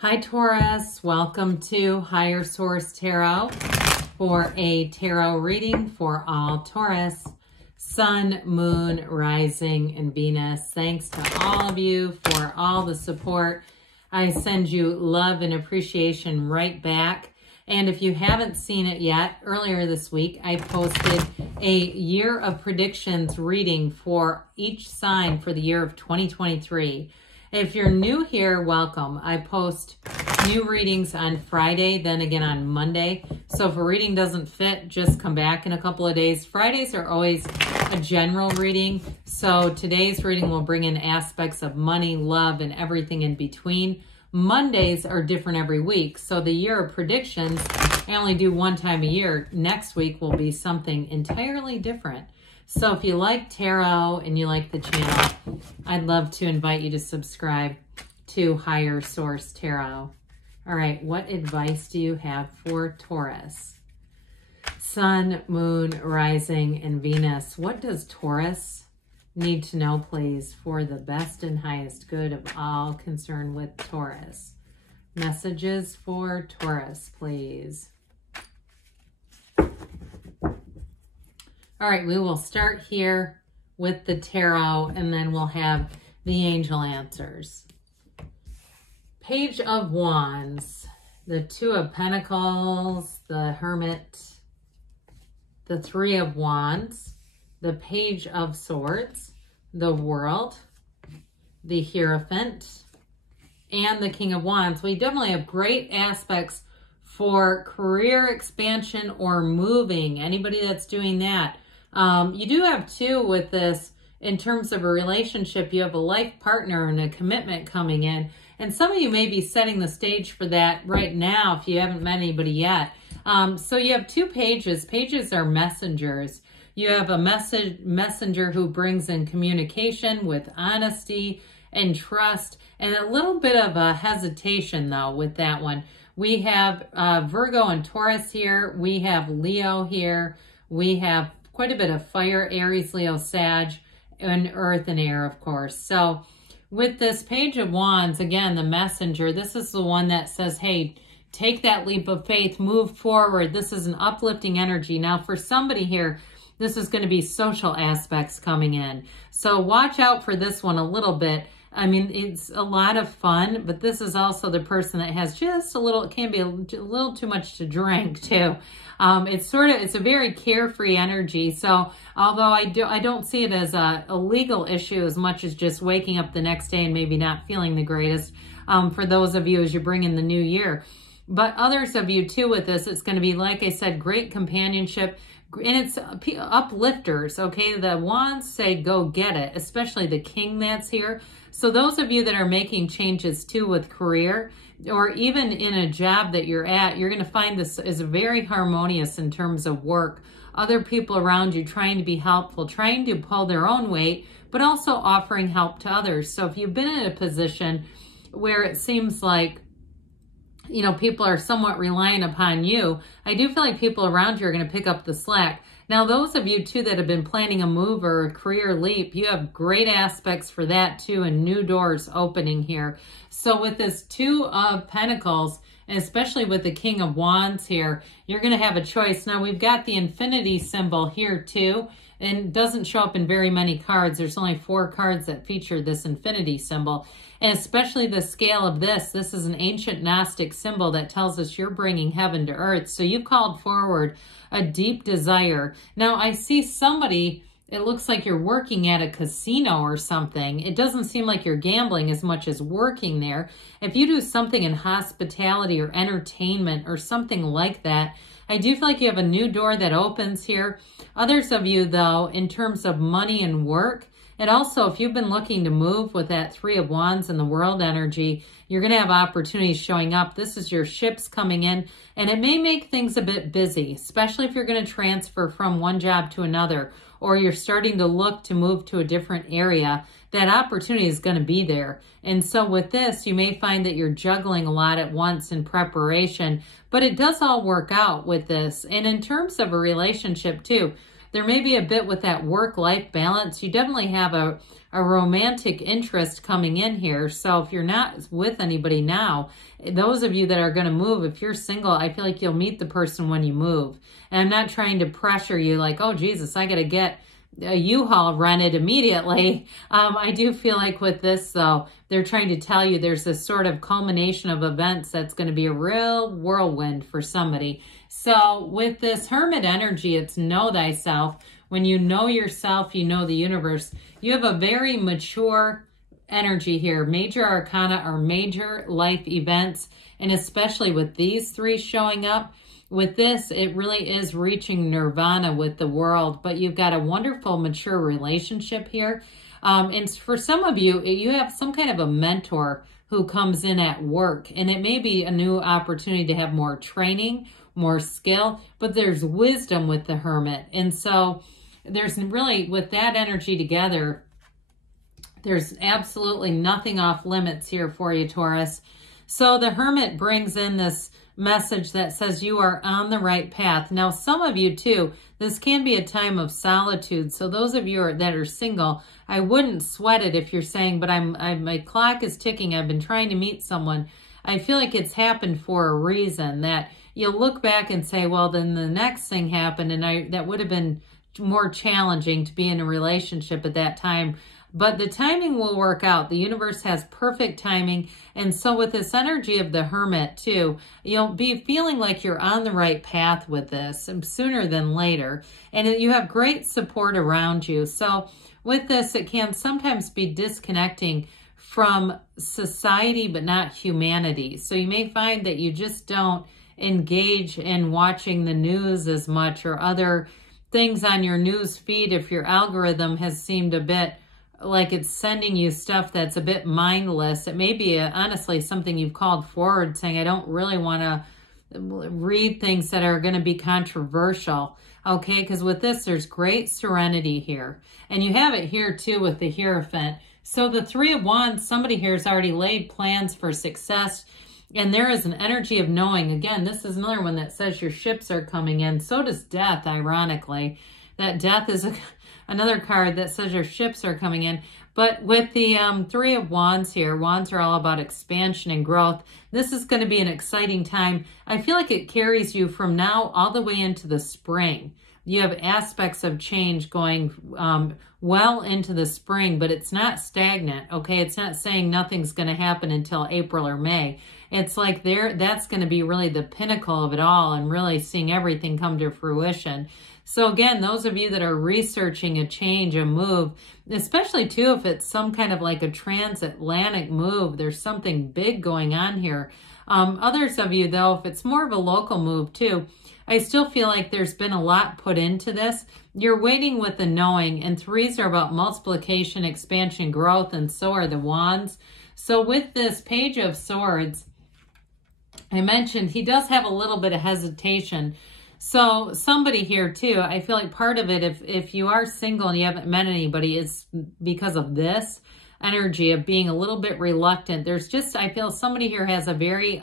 Hi Taurus, welcome to Higher Source Tarot for a tarot reading for all Taurus, Sun, Moon, Rising, and Venus. Thanks to all of you for all the support. I send you love and appreciation right back. And if you haven't seen it yet, earlier this week, I posted a year of predictions reading for each sign for the year of 2023. If you're new here, welcome. I post new readings on Friday, then again on Monday. So if a reading doesn't fit, just come back in a couple of days. Fridays are always a general reading. So today's reading will bring in aspects of money, love, and everything in between. Mondays are different every week. So the year of predictions, I only do one time a year. Next week will be something entirely different. So if you like tarot and you like the channel, I'd love to invite you to subscribe to Higher Source Tarot. All right, what advice do you have for Taurus? Sun, Moon, Rising, and Venus. What does Taurus need to know, please, for the best and highest good of all concerned with Taurus? Messages for Taurus, please. All right, we will start here with the tarot, and then we'll have the angel answers. Page of Wands, the Two of Pentacles, the Hermit, the Three of Wands, the Page of Swords, the World, the Hierophant, and the King of Wands. We definitely have great aspects for career expansion or moving. Anybody that's doing that. You do have two with this in terms of a relationship. You have a life partner and a commitment coming in. And some of you may be setting the stage for that right now if you haven't met anybody yet. So you have two pages. Pages are messengers. You have a messenger who brings in communication with honesty and trust, and a little bit of a hesitation though with that one. We have Virgo and Taurus here. We have Leo here. We have quite a bit of fire, Aries, Leo, Sag, and earth and air, of course. So with this Page of Wands, again, the messenger, this is the one that says, hey, take that leap of faith, move forward. This is an uplifting energy. Now, for somebody here, this is going to be social aspects coming in. So watch out for this one a little bit. I mean, it's a lot of fun, but this is also the person that has just a little, it can be a little too much to drink too. It's a very carefree energy. So although I don't see it as a legal issue as much as just waking up the next day and maybe not feeling the greatest for those of you as you bring in the new year. But others of you too with this, it's going to be, like I said, great companionship. And it's uplifters, okay? The wands say go get it, especially the king that's here. So those of you that are making changes too with career, or even in a job that you're at, you're going to find this is very harmonious in terms of work. Other people around you trying to be helpful, trying to pull their own weight, but also offering help to others. So if you've been in a position where it seems like, you know, people are somewhat reliant upon you, I do feel like people around you are going to pick up the slack. Now, those of you too that have been planning a move or a career leap, you have great aspects for that too, and new doors opening here. So with this Two of Pentacles, and especially with the King of Wands here, you're going to have a choice. Now, we've got the infinity symbol here too, and it doesn't show up in very many cards. There's only 4 cards that feature this infinity symbol. And especially the scale of this is an ancient Gnostic symbol that tells us you're bringing heaven to earth. So you called forward a deep desire. Now, I see somebody, it looks like you're working at a casino or something. It doesn't seem like you're gambling as much as working there. If you do something in hospitality or entertainment or something like that, I do feel like you have a new door that opens here. Others of you, though, in terms of money and work, and also, if you've been looking to move with that Three of Wands and the world energy, you're going to have opportunities showing up. This is your ships coming in, and it may make things a bit busy, especially if you're going to transfer from one job to another, or you're starting to look to move to a different area. That opportunity is going to be there. And so with this, you may find that you're juggling a lot at once in preparation, but it does all work out with this. And in terms of a relationship too, there may be a bit with that work-life balance. You definitely have a romantic interest coming in here. So if you're not with anybody now, those of you that are going to move, if you're single, I feel like you'll meet the person when you move. And I'm not trying to pressure you like, oh, Jesus, I got to get a U-Haul rented immediately. I do feel like with this, though, they're trying to tell you there's this sort of culmination of events that's going to be a real whirlwind for somebody. So with this Hermit energy, it's know thyself. When you know yourself, you know the universe. You have a very mature energy here. Major arcana are major life events, and especially with these three showing up, with this, it really is reaching nirvana with the world, but you've got a wonderful, mature relationship here. And for some of you, you have some kind of a mentor who comes in at work, and it may be a new opportunity to have more training, more skill, but there's wisdom with the Hermit. And so there's really, with that energy together, there's absolutely nothing off limits here for you, Taurus. So the Hermit brings in this message that says you are on the right path. Now, some of you too, this can be a time of solitude. So those of you that are single, I wouldn't sweat it if you're saying, but my clock is ticking. I've been trying to meet someone. I feel like it's happened for a reason, that you'll look back and say, well, then the next thing happened, and that would have been more challenging to be in a relationship at that time. But the timing will work out. The universe has perfect timing. And so with this energy of the Hermit too, you'll be feeling like you're on the right path with this sooner than later. And you have great support around you. So with this, it can sometimes be disconnecting from society, but not humanity. So you may find that you just don't engage in watching the news as much, or other things on your news feed if your algorithm has seemed a bit like it's sending you stuff that's a bit mindless. It may be honestly something you've called forward, saying, I don't really want to read things that are going to be controversial. Okay, because with this, there's great serenity here. And you have it here too with the Hierophant. So the Three of Wands, somebody here has already laid plans for success. And there is an energy of knowing. Again, this is another one that says your ships are coming in. So does Death, ironically. That Death is another card that says your ships are coming in. But with the Three of Wands here, wands are all about expansion and growth. This is going to be an exciting time. I feel like it carries you from now all the way into the spring. You have aspects of change going well into the spring, but it's not stagnant, okay? It's not saying nothing's going to happen until April or May. It's like that's going to be really the pinnacle of it all, and really seeing everything come to fruition. So again, those of you that are researching a change, a move, especially too if it's some kind of like a transatlantic move, there's something big going on here. Others of you though, if it's more of a local move too, I still feel like there's been a lot put into this. You're waiting with the knowing, and threes are about multiplication, expansion, growth, and so are the wands. So with this Page of Swords, I mentioned he does have a little bit of hesitation. So somebody here too, I feel like part of it, if you are single and you haven't met anybody, is because of this energy of being a little bit reluctant. There's just, I feel somebody here has a very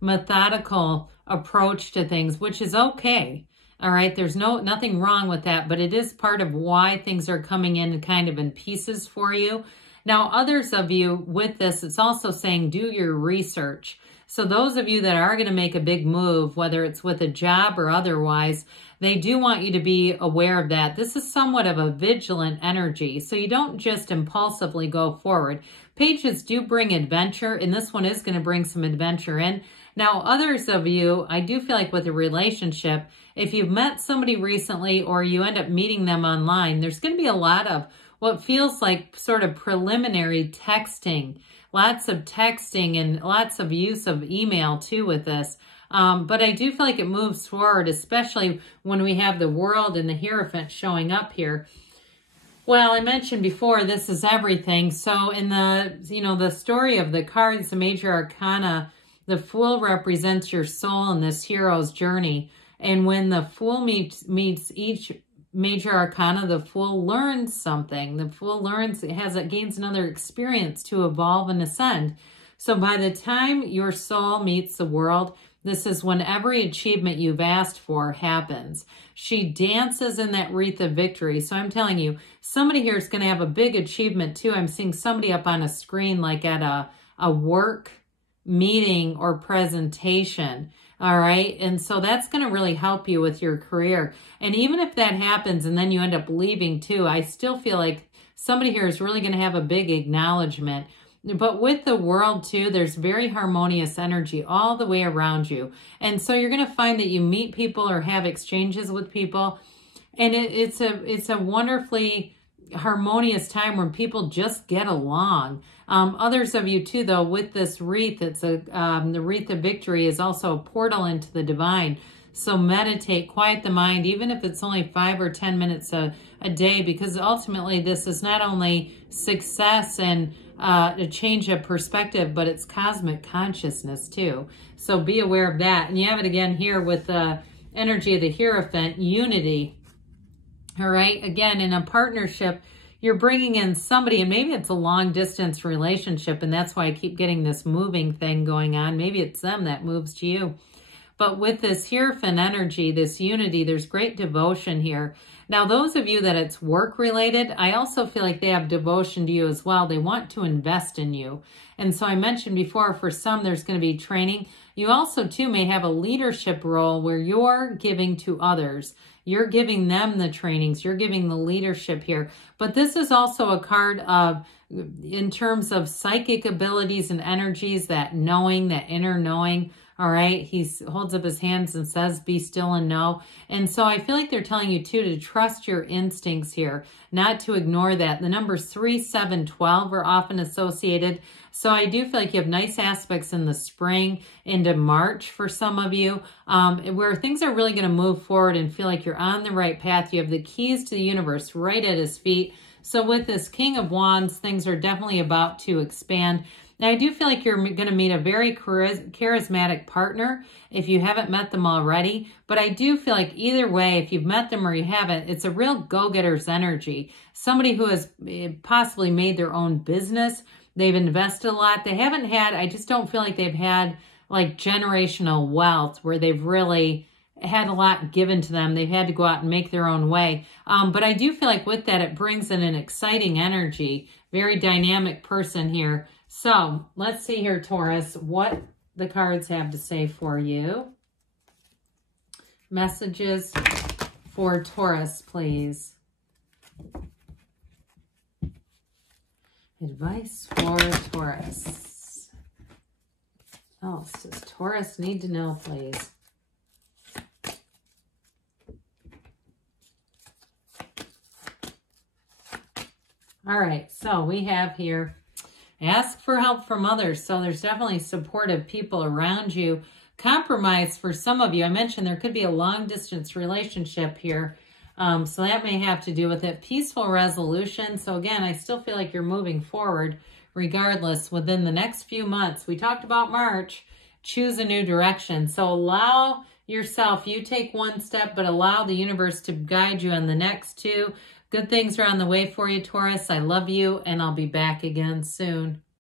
methodical approach to things, which is okay. All right, there's nothing wrong with that, but it is part of why things are coming in kind of in pieces for you. Now, others of you with this, it's also saying do your research. So those of you that are going to make a big move, whether it's with a job or otherwise, they do want you to be aware of that. This is somewhat of a vigilant energy, so you don't just impulsively go forward. Pages do bring adventure, and this one is going to bring some adventure in. Now, others of you, I do feel like with a relationship, if you've met somebody recently or you end up meeting them online, there's going to be a lot of what feels like sort of preliminary texting. Lots of texting and lots of use of email too with this. But I do feel like it moves forward, especially when we have the World and the Hierophant showing up here. Well, I mentioned before, this is everything. So in the, the story of the cards, the major arcana, the Fool represents your soul in this hero's journey. And when the Fool meets each major arcana, the Fool learns something. The Fool gains another experience to evolve and ascend. So by the time your soul meets the World, This is when every achievement you've asked for happens. She dances in that wreath of victory. So I'm telling you, somebody here is going to have a big achievement too. I'm seeing somebody up on a screen like at a work meeting or presentation. All right. And so that's going to really help you with your career. And even if that happens and then you end up leaving too, I still feel like somebody here is really going to have a big acknowledgement. But with the world too, there's very harmonious energy all the way around you. And so you're going to find that you meet people or have exchanges with people. And it's a wonderfully harmonious time when people just get along. Others of you too, though, with this wreath, it's the wreath of victory is also a portal into the divine. So meditate, quiet the mind, even if it's only 5 or 10 minutes a day, because ultimately this is not only success and a change of perspective, but it's cosmic consciousness too. So be aware of that. And you have it again here with the energy of the Hierophant, unity. All right. Again, in a partnership, you're bringing in somebody, and maybe it's a long distance relationship, and that's why I keep getting this moving thing going on. Maybe it's them that moves to you. But with this Hierophant energy, this unity, there's great devotion here. Now, those of you that it's work related, I also feel like they have devotion to you as well. They want to invest in you. And so I mentioned before, for some, there's going to be training. You also, too, may have a leadership role where you're giving to others. You're giving them the trainings. You're giving the leadership here. But this is also a card of, in terms of psychic abilities and energies, that knowing, that inner knowing. All right. He holds up his hands and says, be still and know. And so I feel like they're telling you too, to trust your instincts here, not to ignore that. The numbers 3, 7, 12 are often associated. So I do feel like you have nice aspects in the spring into March for some of you, where things are really going to move forward and feel like you're on the right path. You have the keys to the universe right at his feet. So with this King of Wands, things are definitely about to expand. Now, I do feel like you're going to meet a very charismatic partner if you haven't met them already. But I do feel like either way, if you've met them or you haven't, it's a real go-getter's energy. Somebody who has possibly made their own business. They've invested a lot. They haven't had, I just don't feel like they've had like generational wealth where they've really had a lot given to them. They've had to go out and make their own way. But I do feel like with that, it brings in an exciting energy. Very dynamic person here. So let's see here, Taurus, what the cards have to say for you. Messages for Taurus, please. Advice for Taurus. Oh, it says Taurus need to know, please. All right, so we have here, ask for help from others. So there's definitely supportive people around you. Compromise for some of you. I mentioned there could be a long distance relationship here. So that may have to do with it. Peaceful resolution. So again, I still feel like you're moving forward regardless within the next few months. We talked about March. Choose a new direction. So allow yourself, you take one step, but allow the universe to guide you on the next two. Good things are on the way for you, Taurus. I love you, and I'll be back again soon.